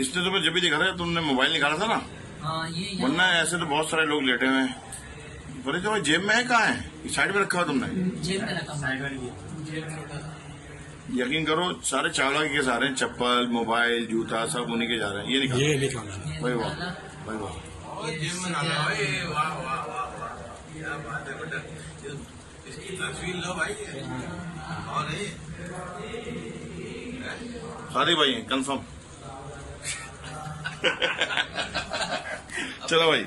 इसने तो मैं जब भी दिखा था तुमने मोबाइल निकाला था ना। हाँ ये वरना ऐसे तो बहुत सारे लोग लेटे हुए हैं। बोले तो जेब में है, कहाँ है? साइड में रखा हुआ तुमने? जेब में रखा। साइड में यकीन करो सारे चावला के केस आ रहे हैं, चप्पल मोबाइल जूता सब उन्हीं के जा रहे हैं। ये निकाला भाई, वाह भाई वाह। इसकी तस्वीर लो भाई। और सारे भाई हैं कंफर्म। चलो भाई।